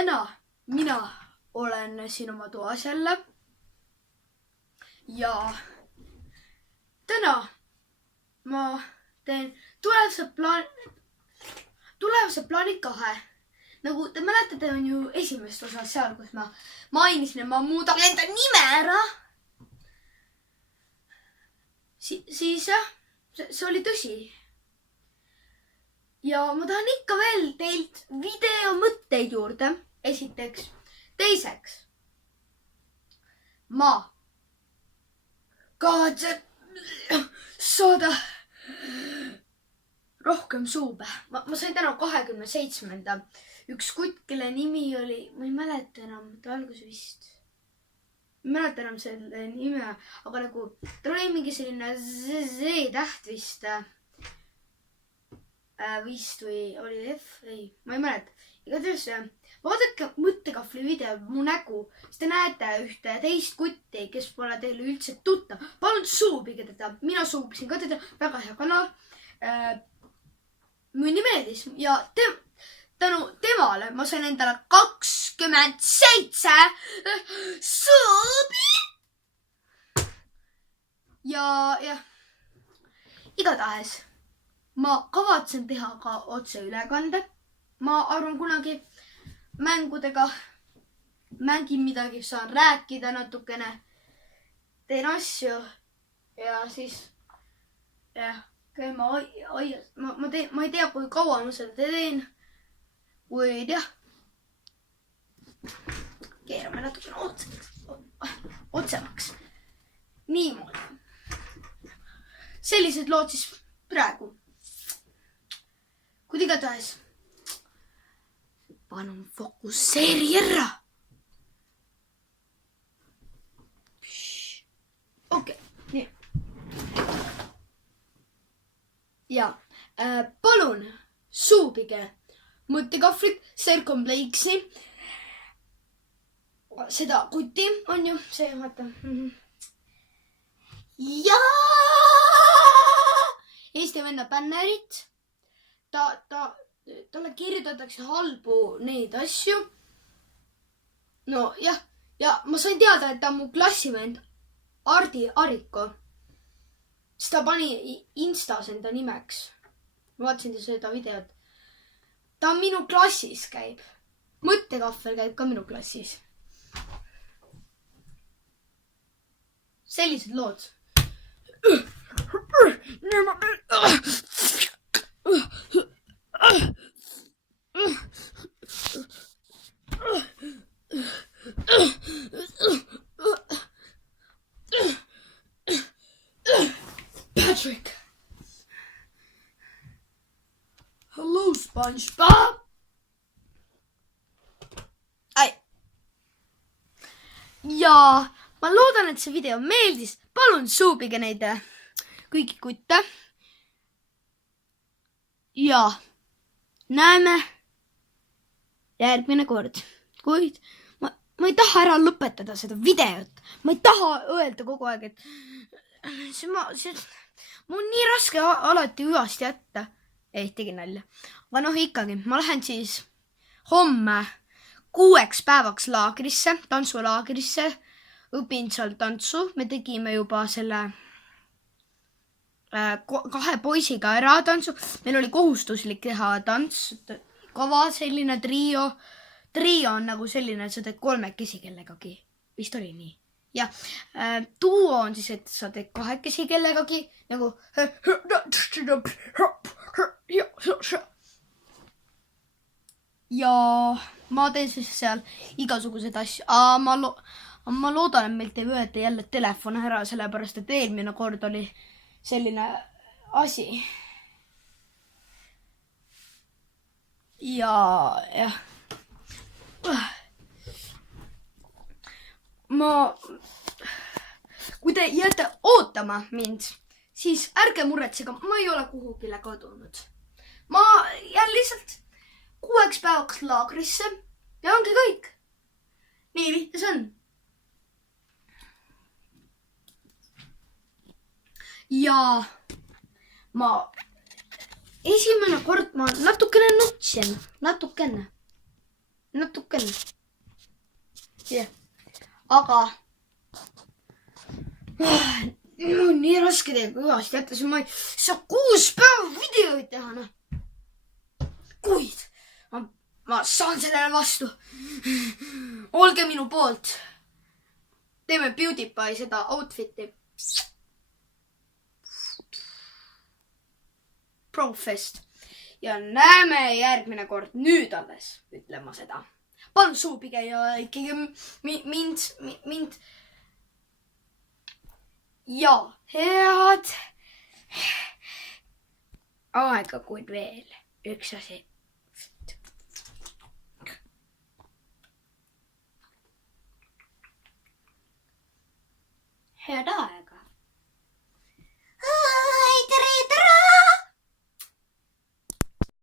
täna mina olen siin oma toas jälle ja täna ma teen tulevase plaani 2. Nagu te mäletate, on ju esimest osa seal, kus ma mainisin, et ma muudan enda nime ära. Siis jah, see oli tõsi. Ja ma tahan ikka veel teilt videomõtteid juurde, esiteks. Teiseks, ma kavatsen saada rohkem suube. Ma sain täna 27. Üks kutt, kelle nimi oli, ma ei mäleta enam, ta algus vist. Ma ei mäleta enam selle nime, aga nagu ta oli mingi selline Z-täht vist. Vist või oli F, ei, ma ei mäleta. Igatahes vaadake mõttekahvli video mu nägu, siis te näete ühte teist kutti, kes pole teile üldse tuttav. Palun suubige teda, mina suubisin ka teda, väga hea kanal. Mulle meeldis ja tänu temale ma sain endale 27 suubi. Ja igatahes ma kavatsen teha ka otseülekande. Ma arvan kunagi mängudega mängin midagi, saan rääkida natukene, teen asju ja siis ma ei tea, kui kaua ma seda teen, kuid jah, keerame natukene otsemaks. Niimoodi. Sellised lood siis praegu. Kuid igatahes, palun fokusseeri ära. Okei, nii. Ja palun suubige mõttekahvlit, Serkon Blake'i, seda kuti on ju, see vaata. Ja Eesti venna bännerit, talle kirjutatakse halbu neid asju. No jah, ja ma sain teada, et ta on mu klassivend Ardi Ariko. Siis ta pani Instas enda nimeks. Ma vaatasin seda videot. Ta minu klassis käib. Mõttekahvel käib ka minu klassis. Sellised lood. Patrick. Hello, SpongeBob. Ja ma loodan, et see video meeldis. Palun suubige neid kõiki kutte. Ja näeme järgmine kord. Kuid ma ei taha ära lõpetada seda videot. Ma ei taha öelda kogu aeg, et mul on nii raske alati ühast jätta. Ei, tegin nalja. Aga noh, ikkagi, ma lähen siis homme 6 päevaks laagrisse, tantsulaagrisse. Õpin seal tantsu. Me tegime juba selle 2 poisiga ära tantsu. Meil oli kohustuslik teha tants, kava, selline trio. Trio on nagu selline, et sa teed 3 kellegagi. Vist oli nii. Ja duo on siis, et sa teed 2 kellegagi. Nagu ja ma teen siis seal igasugused asju. Ma loodan, et meilt ei võeta jälle telefon ära, sellepärast, et eelmine kord oli selline asi. Ja kui te jääte ootama mind, siis ärge muretsega, ma ei ole kuhugile kadunud. Ma jään lihtsalt 6 päevaks laagrisse ja ongi kõik. Nii lihtne see on. Ja esimene kord ma natukene nutsin, natukene. natukene. jah, aga mul on nii raske teiega hüvasti jätta, siis ma ei saa 6 päeva videoid teha, noh. kuid ma saan sellele vastu. olge minu poolt. teeme PewDiePie seda outfit'i. Profest. ja näeme järgmine kord, nüüd alles ütlen ma seda. palun suupige ja ikkagi mind ja head aega, kuid veel üks asi. head aega.